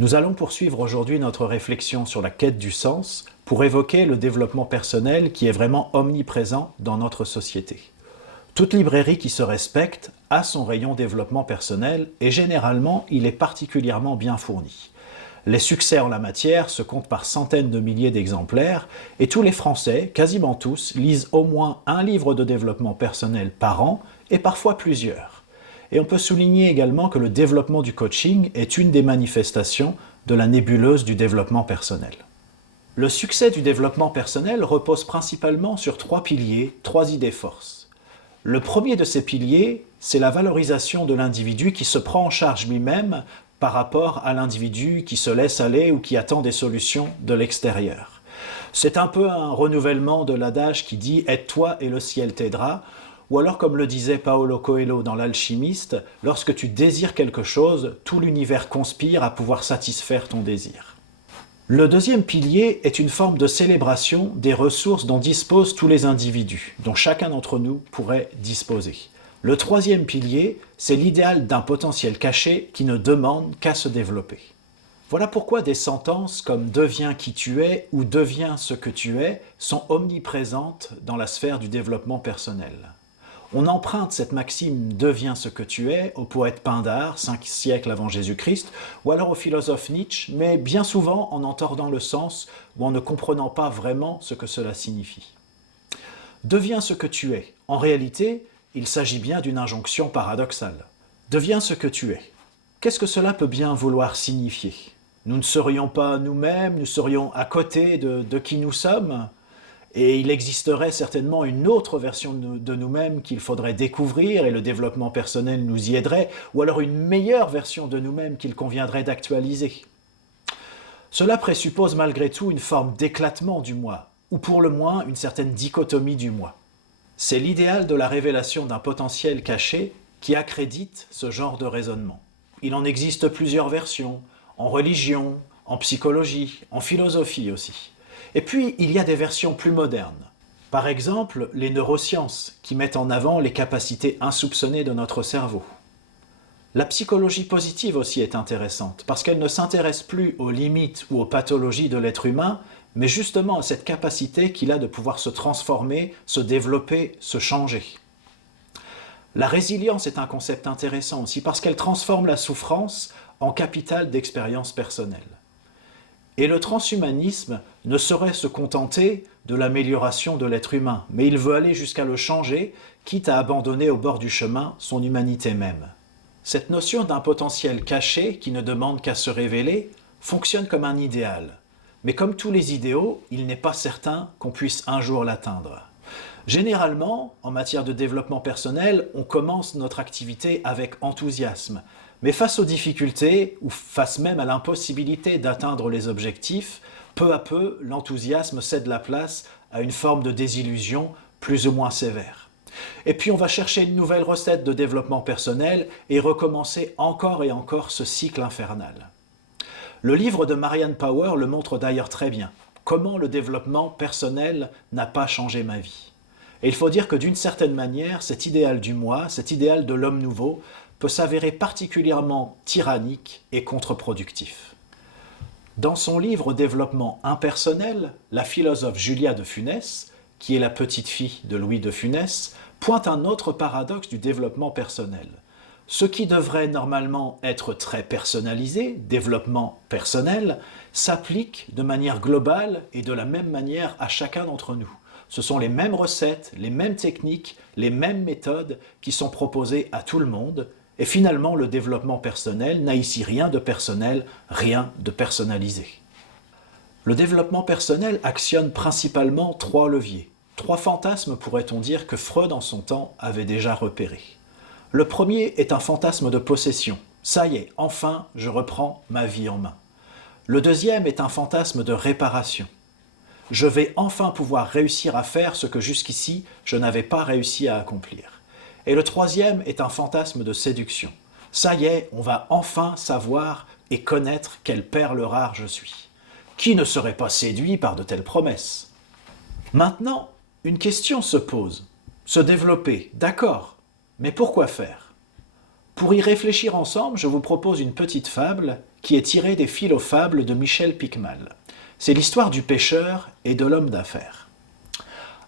Nous allons poursuivre aujourd'hui notre réflexion sur la quête du sens pour évoquer le développement personnel qui est vraiment omniprésent dans notre société. Toute librairie qui se respecte a son rayon développement personnel et généralement il est particulièrement bien fourni. Les succès en la matière se comptent par centaines de milliers d'exemplaires et tous les Français, quasiment tous, lisent au moins un livre de développement personnel par an et parfois plusieurs. Et on peut souligner également que le développement du coaching est une des manifestations de la nébuleuse du développement personnel. Le succès du développement personnel repose principalement sur trois piliers, trois idées forces. Le premier de ces piliers, c'est la valorisation de l'individu qui se prend en charge lui-même par rapport à l'individu qui se laisse aller ou qui attend des solutions de l'extérieur. C'est un peu un renouvellement de l'adage qui dit « aide-toi et le ciel t'aidera », ou alors comme le disait Paolo Coelho dans L'Alchimiste, lorsque tu désires quelque chose, tout l'univers conspire à pouvoir satisfaire ton désir. Le deuxième pilier est une forme de célébration des ressources dont disposent tous les individus, dont chacun d'entre nous pourrait disposer. Le troisième pilier, c'est l'idéal d'un potentiel caché qui ne demande qu'à se développer. Voilà pourquoi des sentences comme « deviens qui tu es » ou « deviens ce que tu es » sont omniprésentes dans la sphère du développement personnel. On emprunte cette maxime « deviens ce que tu es » au poète Pindare, 5 siècles avant Jésus-Christ, ou alors au philosophe Nietzsche, mais bien souvent en tordant le sens ou en ne comprenant pas vraiment ce que cela signifie. « Deviens ce que tu es ». En réalité, il s'agit bien d'une injonction paradoxale. Deviens ce que tu es. Qu'est-ce que cela peut bien vouloir signifier? Nous ne serions pas nous-mêmes, nous serions à côté de qui nous sommes, et il existerait certainement une autre version de nous-mêmes qu'il faudrait découvrir et le développement personnel nous y aiderait, ou alors une meilleure version de nous-mêmes qu'il conviendrait d'actualiser. Cela présuppose malgré tout une forme d'éclatement du moi, ou pour le moins une certaine dichotomie du moi. C'est l'idéal de la révélation d'un potentiel caché qui accrédite ce genre de raisonnement. Il en existe plusieurs versions, en religion, en psychologie, en philosophie aussi. Et puis, il y a des versions plus modernes. Par exemple, les neurosciences, qui mettent en avant les capacités insoupçonnées de notre cerveau. La psychologie positive aussi est intéressante, parce qu'elle ne s'intéresse plus aux limites ou aux pathologies de l'être humain, mais justement à cette capacité qu'il a de pouvoir se transformer, se développer, se changer. La résilience est un concept intéressant aussi, parce qu'elle transforme la souffrance en capital d'expérience personnelle. Et le transhumanisme ne saurait se contenter de l'amélioration de l'être humain, mais il veut aller jusqu'à le changer, quitte à abandonner au bord du chemin son humanité même. Cette notion d'un potentiel caché qui ne demande qu'à se révéler fonctionne comme un idéal. Mais comme tous les idéaux, il n'est pas certain qu'on puisse un jour l'atteindre. Généralement, en matière de développement personnel, on commence notre activité avec enthousiasme. Mais face aux difficultés, ou face même à l'impossibilité d'atteindre les objectifs, peu à peu, l'enthousiasme cède la place à une forme de désillusion plus ou moins sévère. Et puis on va chercher une nouvelle recette de développement personnel et recommencer encore et encore ce cycle infernal. Le livre de Marianne Power le montre d'ailleurs très bien. Comment le développement personnel n'a pas changé ma vie. Et il faut dire que d'une certaine manière, cet idéal du moi, cet idéal de l'homme nouveau, peut s'avérer particulièrement tyrannique et contre-productif. Dans son livre Développement impersonnel, la philosophe Julia de Funès, qui est la petite-fille de Louis de Funès, pointe un autre paradoxe du développement personnel. Ce qui devrait normalement être très personnalisé, développement personnel, s'applique de manière globale et de la même manière à chacun d'entre nous. Ce sont les mêmes recettes, les mêmes techniques, les mêmes méthodes qui sont proposées à tout le monde. Et finalement, le développement personnel n'a ici rien de personnel, rien de personnalisé. Le développement personnel actionne principalement trois leviers. Trois fantasmes, pourrait-on dire, que Freud en son temps avait déjà repérés. Le premier est un fantasme de possession. Ça y est, enfin, je reprends ma vie en main. Le deuxième est un fantasme de réparation. Je vais enfin pouvoir réussir à faire ce que jusqu'ici je n'avais pas réussi à accomplir. Et le troisième est un fantasme de séduction. Ça y est, on va enfin savoir et connaître quelle perle rare je suis. Qui ne serait pas séduit par de telles promesses? Maintenant, une question se pose. Se développer, d'accord, mais pourquoi faire? Pour y réfléchir ensemble, je vous propose une petite fable qui est tirée des Philofables de Michel Picmal. C'est l'histoire du pêcheur et de l'homme d'affaires.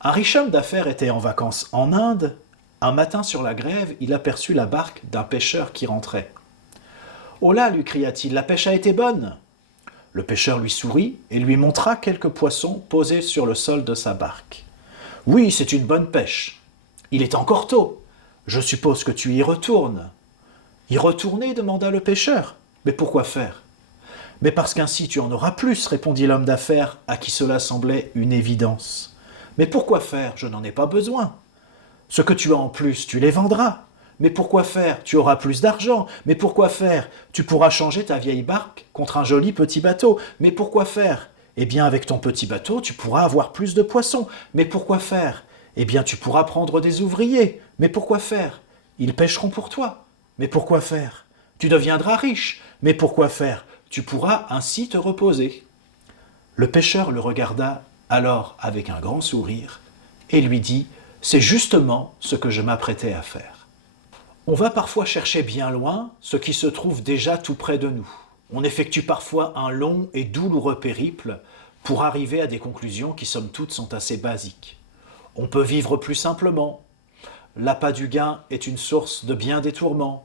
Un riche homme d'affaires était en vacances en Inde. Un matin sur la grève, il aperçut la barque d'un pêcheur qui rentrait. « Oh là !» lui cria-t-il, « la pêche a été bonne !» Le pêcheur lui sourit et lui montra quelques poissons posés sur le sol de sa barque. « Oui, c'est une bonne pêche. Il est encore tôt. Je suppose que tu y retournes. »« Y retourner ?» demanda le pêcheur. « Mais pourquoi faire ?»« Mais parce qu'ainsi tu en auras plus, répondit l'homme d'affaires à qui cela semblait une évidence. « Mais pourquoi faire ? Je n'en ai pas besoin. »« Ce que tu as en plus, tu les vendras. »« Mais pourquoi faire ? Tu auras plus d'argent. »« Mais pourquoi faire ? Tu pourras changer ta vieille barque contre un joli petit bateau. »« Mais pourquoi faire ? Eh bien, avec ton petit bateau, tu pourras avoir plus de poissons. »« Mais pourquoi faire ? Eh bien, tu pourras prendre des ouvriers. »« Mais pourquoi faire ? Ils pêcheront pour toi. »« Mais pourquoi faire ? Tu deviendras riche. »« Mais pourquoi faire ? Tu pourras ainsi te reposer. » Le pêcheur le regarda alors avec un grand sourire et lui dit « C'est justement ce que je m'apprêtais à faire. » On va parfois chercher bien loin ce qui se trouve déjà tout près de nous. On effectue parfois un long et douloureux périple pour arriver à des conclusions qui, somme toute, sont assez basiques. On peut vivre plus simplement. L'appât du gain est une source de bien des tourments.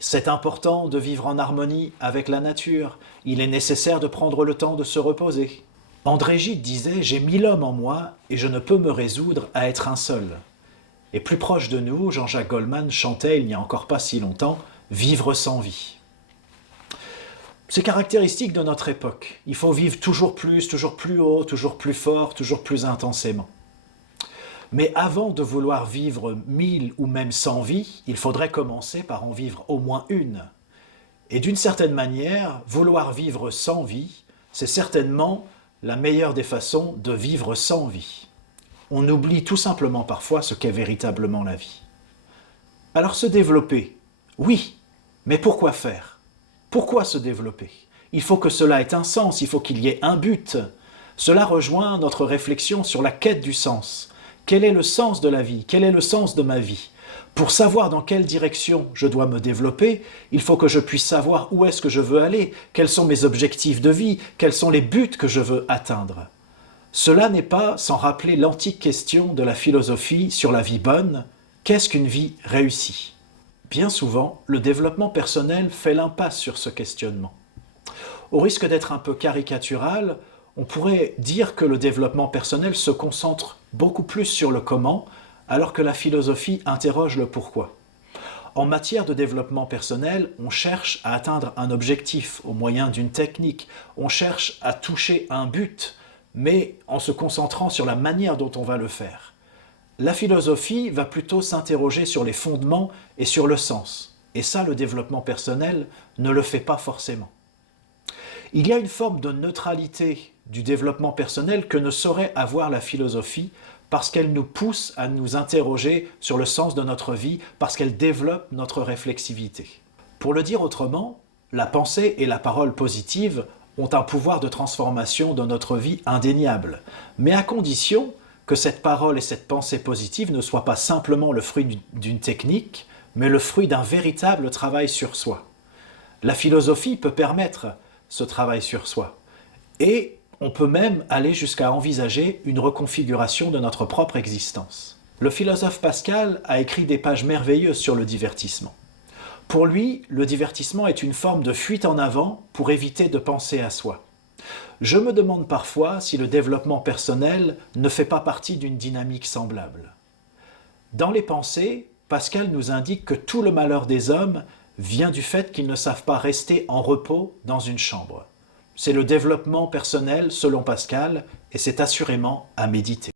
C'est important de vivre en harmonie avec la nature. Il est nécessaire de prendre le temps de se reposer. André Gide disait « J'ai 1000 hommes en moi et je ne peux me résoudre à être un seul. » Et plus proche de nous, Jean-Jacques Goldman chantait il n'y a encore pas si longtemps « Vivre sans vie ». C'est caractéristique de notre époque. Il faut vivre toujours plus haut, toujours plus fort, toujours plus intensément. Mais avant de vouloir vivre 1000 ou même 100 vies, il faudrait commencer par en vivre au moins une. Et d'une certaine manière, vouloir vivre 100 vies, c'est certainement la meilleure des façons de vivre sans vie. On oublie tout simplement parfois ce qu'est véritablement la vie. Alors se développer, oui, mais pourquoi faire ? Pourquoi se développer ? Il faut que cela ait un sens, il faut qu'il y ait un but. Cela rejoint notre réflexion sur la quête du sens. Quel est le sens de la vie ? Quel est le sens de ma vie ? Pour savoir dans quelle direction je dois me développer, il faut que je puisse savoir où est-ce que je veux aller, quels sont mes objectifs de vie, quels sont les buts que je veux atteindre. Cela n'est pas sans rappeler l'antique question de la philosophie sur la vie bonne, qu'est-ce qu'une vie réussie ? Bien souvent, le développement personnel fait l'impasse sur ce questionnement. Au risque d'être un peu caricatural, on pourrait dire que le développement personnel se concentre beaucoup plus sur le comment, alors que la philosophie interroge le pourquoi. En matière de développement personnel, on cherche à atteindre un objectif au moyen d'une technique, on cherche à toucher un but, mais en se concentrant sur la manière dont on va le faire. La philosophie va plutôt s'interroger sur les fondements et sur le sens. Et ça, le développement personnel ne le fait pas forcément. Il y a une forme de neutralité du développement personnel que ne saurait avoir la philosophie parce qu'elle nous pousse à nous interroger sur le sens de notre vie, parce qu'elle développe notre réflexivité. Pour le dire autrement, la pensée et la parole positive ont un pouvoir de transformation de notre vie indéniable, mais à condition que cette parole et cette pensée positive ne soient pas simplement le fruit d'une technique, mais le fruit d'un véritable travail sur soi. La philosophie peut permettre ce travail sur soi, et on peut même aller jusqu'à envisager une reconfiguration de notre propre existence. Le philosophe Pascal a écrit des pages merveilleuses sur le divertissement. Pour lui, le divertissement est une forme de fuite en avant pour éviter de penser à soi. Je me demande parfois si le développement personnel ne fait pas partie d'une dynamique semblable. Dans les pensées, Pascal nous indique que tout le malheur des hommes vient du fait qu'ils ne savent pas rester en repos dans une chambre. C'est le développement personnel selon Pascal et c'est assurément à méditer.